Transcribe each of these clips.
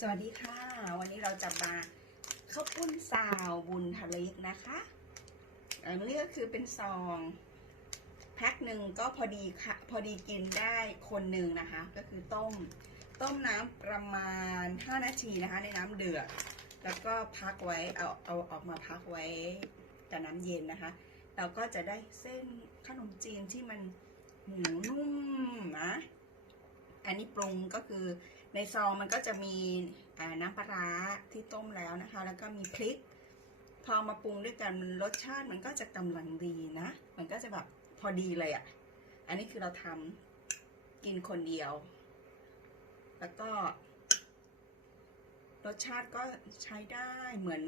สวัสดีค่ะ วันนี้เราจะมาข้าวปุ้นซาวบุญทะเลกนะคะอันนี้ก็คือเป็นซองแพ็คหนึ่งก็พอดีค่ะพอดีกินได้คนหนึ่งนะคะ ก็คือต้มต้มน้ำประมาณ 5 นาทีนะคะ ในน้ำเดือดแล้วก็พักไว้เอาเอาออกมาพักไว้กับน้ำเย็นนะคะ เราก็จะได้เส้นขนมจีนที่มันเหนียวนุ่มนะอันนี้ปรุงก็คือ ในซองมันก็จะมีน้ำปลาร้าที่ต้มแล้วนะคะ แล้วก็มีพริก พอมาปรุงด้วยกันมันรสชาติมันก็จะกำลังดีนะ มันก็จะแบบพอดีเลยอะ่ะ อันนี้คือเราทำกินคนเดียว แล้วก็ รสชาติก็ใช้ได้เหมือน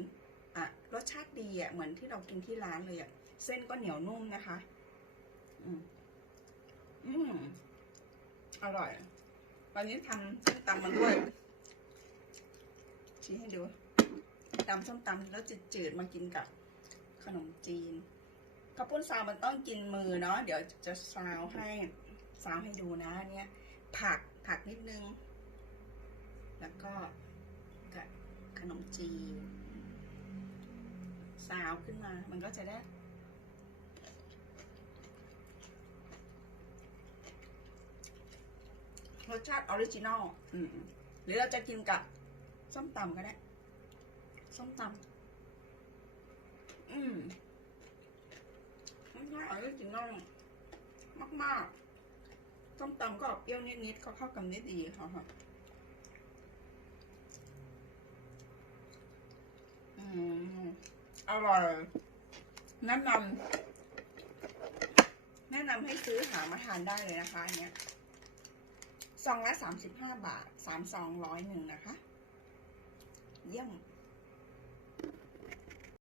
อะรสชาติดีอะ่ะเหมือนที่เรากินที่ร้านเลยอะ่ะ เส้นก็เหนียวนุ่มนะคะ อืมอืมอร่อย วันนี้ทำส้มตำมาด้วย ชี้ให้ดูตำส้มตำแล้วจืดๆมากินกับขนมจีนข้าวปุ้นซาวมันต้องกินมือเนาะเดี๋ยวจะซาวให้ซาวให้ดูนะเนี่ย ผักผักนิดนึง แล้วก็กับขนมจีนซาวขึ้นมา มันก็จะได้ รสชาติออริจินอลอืมหรือเราจะกินกับส้มตำก็ได้ ส้มตำอืมรสชาติออริจินอลมากๆส้มตำก็ออกเปรี้ยวนิดๆเขาเข้ากันได้ดีค่ะค่ะอืมอร่อยแนะนำแนะนำให้ซื้อหามาทานได้เลยนะคะอันเนี้ย ซองละสามสิบห้าบาทสามซองร้อยหนึ่งนะคะ เยี่ยม